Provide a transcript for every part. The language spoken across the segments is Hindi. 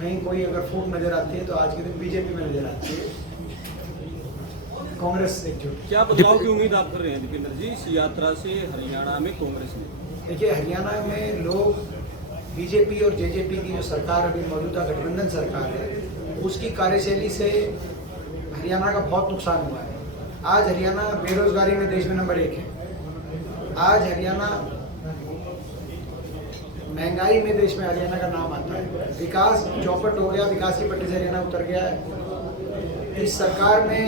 कहीं कोई अगर फूट नजर आती है तो आज के दिन बीजेपी में नजर आती है, कांग्रेस एकजुट। क्या बदलाव की उम्मीद आप कर रहे हैं दीपेंद्र जी इस यात्रा से हरियाणा में कांग्रेस में? देखिए, हरियाणा में लोग बीजेपी और जेजेपी की जो सरकार अभी मौजूदा गठबंधन सरकार है उसकी कार्यशैली से हरियाणा का बहुत नुकसान हुआ है। आज हरियाणा बेरोजगारी में देश में नंबर 1 है। आज हरियाणा महंगाई में देश में हरियाणा का नाम आता है। विकास चौपट हो गया, विकास की पट्टी से हरियाणा उतर गया है। इस सरकार में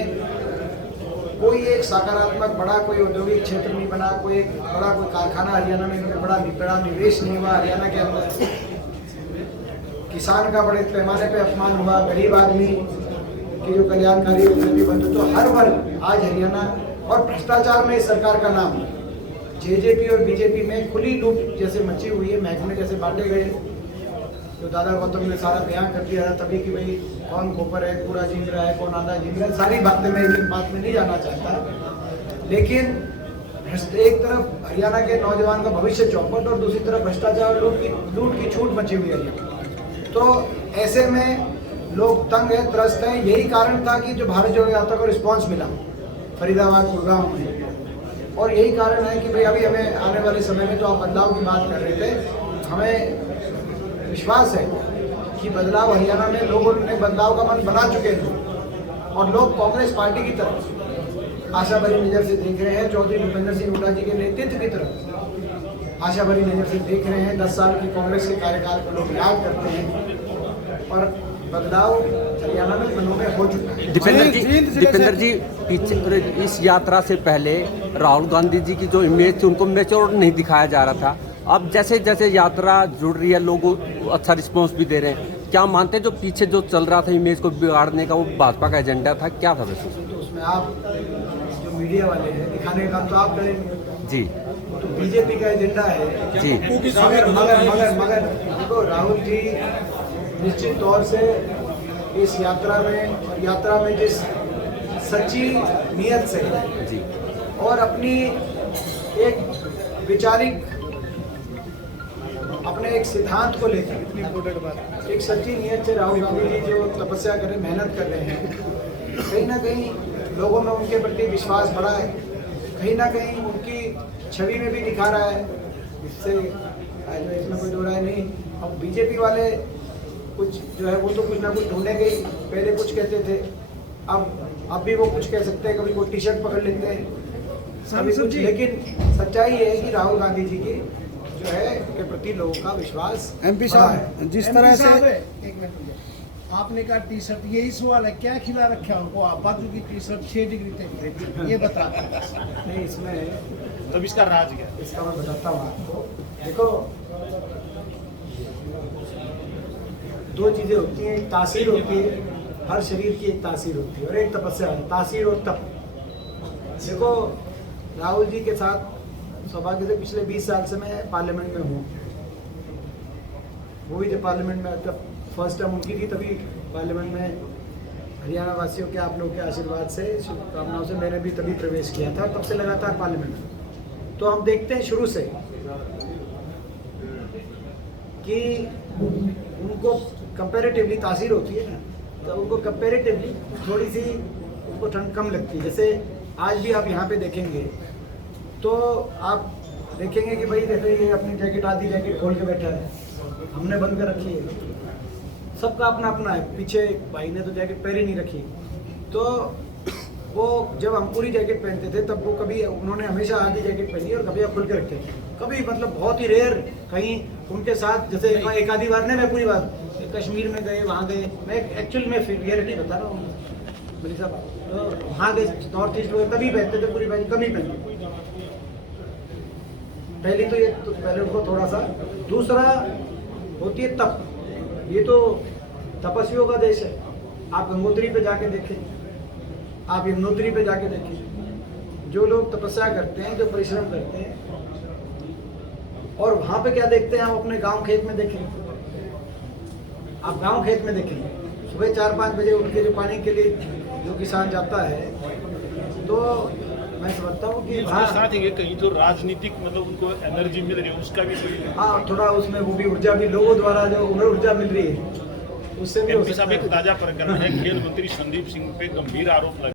कोई एक सकारात्मक बड़ा कोई औद्योगिक क्षेत्र नहीं बना, कोई एक बड़ा कोई कारखाना हरियाणा में बड़ा निवेश नहीं हुआ हरियाणा के अंदर। किसान का बड़े पैमाने पे अपमान हुआ, गरीब आदमी के जो कल्याणकारी योजना बंद। तो हर वर्ग आज हरियाणा और भ्रष्टाचार में इस सरकार का नाम है। जेजेपी और बीजेपी में खुली लूट जैसे मची हुई है, महकमे जैसे बांटे गए। तो दादा गौतम ने सारा बयान कर दिया था तभी कि भाई कौन खोपर है, पूरा जिंगरा है, कौन आधा जिंगरा है, सारी बातें मैं एक बात में नहीं जाना चाहता। लेकिन एक तरफ हरियाणा के नौजवान का भविष्य चौपट और दूसरी तरफ भ्रष्टाचार लूट की छूट मची हुई है हरियाणा। तो ऐसे में लोग तंग है, त्रस्त हैं। यही कारण था कि जो भारत जोड़ो यात्रा को रिस्पॉन्स मिला फरीदाबाद गुड़गांव में, और यही कारण है कि भाई अभी हमें आने वाले समय में, तो आप बदलाव की बात कर रहे थे, हमें विश्वास है कि बदलाव हरियाणा में लोगों ने बदलाव का मन बना चुके हैं और लोग कांग्रेस पार्टी की तरफ आशा भरी नजर से देख रहे हैं। चौधरी भूपेंद्र सिंह हुड्डा जी के नेतृत्व की तरफ आशा भरी नजर से देख रहे हैं। 10 साल की कांग्रेस के कार्यकाल को लोग याद करते हैं और बदलाव हरियाणा में मनों में हो चुका है। दीपेंद्र जी पीछे इस यात्रा से पहले राहुल गांधी जी की जो इमेज थी उनको मैच्योर नहीं दिखाया जा रहा था। अब जैसे जैसे यात्रा जुड़ रही है लोग अच्छा रिस्पांस भी दे रहे हैं। क्या मानते हैं जो पीछे जो चल रहा था इमेज को बिगाड़ने का वो भाजपा का एजेंडा था, क्या था वैसे? तो उसमें आप जो मीडिया वाले हैं दिखाने का काम तो आप करेंगे जी, तो बीजेपी का एजेंडा है जी। मगर देखो, राहुल जी निश्चित तौर से इस यात्रा में जिस सच्ची नियत से जी और अपनी एक वैचारिक अपने एक सिद्धांत को लेकर एक सच्ची नियत से राहुल गांधी जी जो तपस्या कर रहे, मेहनत कर रहे हैं, कहीं ना कहीं लोगों में उनके प्रति विश्वास बढ़ा है, कहीं ना कहीं उनकी छवि में भी दिखा रहा है। इससे इसमें कोई दो राय नहीं। अब बीजेपी वाले कुछ जो है वो तो कुछ ना कुछ ढूंढेंगे ही। पहले कुछ कहते थे, अब भी वो कुछ कह सकते हैं, कभी कोई टी शर्ट पकड़ लेते हैं, कभी कुछ। लेकिन सच्चाई ये है कि राहुल गांधी जी की जो है के प्रति लोगों का विश्वास MP बढ़ा है। साहब जिस तरह से एक मिनट मुझे, आपने कहा टी शर्ट, यही सवाल है, क्या खिला रखा उनको? आप बाजू की टी शर्ट 6 डिग्री टेम्परेचर, ये बता नहीं, इसमें तब इसका राज क्या? इसका मैं बताता हूँ आपको। देखो, दो चीजें होती हैं, एक तासीर होती है, हर शरीर की एक तासीर होती है, और एक तपस्या है, तासीर और तप। देखो, राहुल जी के साथ सौभाग्य से पिछले 20 साल से मैं पार्लियामेंट में हूँ। वो भी जब पार्लियामेंट में जब फर्स्ट टर्म उनकी थी तभी पार्लियामेंट में हरियाणा वासियों के, आप लोगों के आशीर्वाद से, शुभकामनाओं से मैंने भी तभी प्रवेश किया था, तब से लगातार पार्लियामेंट में। तो हम देखते हैं शुरू से कि उनको कंपैरेटिवली तासीर होती है ना, तो उनको कंपैरेटिवली थोड़ी सी उनको ठंड कम लगती है। जैसे आज भी आप यहाँ पे देखेंगे तो आप देखेंगे कि भाई देखो ये अपनी जैकेट, आधी जैकेट खोल के बैठा है, हमने बंद कर रखी है। सबका अपना अपना है। पीछे भाई ने तो जैकेट पहन ही नहीं रखी। तो वो जब हम पूरी जैकेट पहनते थे तब वो कभी उन्होंने हमेशा आधी जैकेट पहनी और कभी आप खुल के रखते थे। कभी मतलब बहुत ही रेयर कहीं उनके साथ, जैसे एक आधी बार ने मैं पूरी बात कश्मीर में गए, वहाँ गए, मैं एक्चुअल में रियलिटी बता रहा हूँ मेरी साहब, तो वहाँ गए नॉर्थ ईस्ट में तभी पहनते थे पूरी बात, कभी पहनते। पहली तो ये तो पहले उनको थोड़ा सा। दूसरा होती है तप। ये तो तपस्वियों का देश है। आप गंगोत्री पे जाके देखें, आप यमुनोत्री पे जाके देखें, जो लोग तपस्या करते हैं, जो परिश्रम करते हैं, और वहाँ पे क्या देखते हैं, आप अपने गांव खेत में देखें, आप गांव खेत में देखें, सुबह 4-5 बजे उठ के जो पानी के लिए जो किसान जाता है, तो मैं समझता हूँ कि साथ ही कहीं तो राजनीतिक मतलब उनको एनर्जी मिल रही है, उसका भी कोई हाँ, थोड़ा उसमें वो भी ऊर्जा भी लोगों द्वारा जो उन्हें ऊर्जा मिल रही है, उससे भी हो एमपी सकता साहब एक है। ताजा प्रकरण है, खेल मंत्री संदीप सिंह पे गंभीर आरोप लगे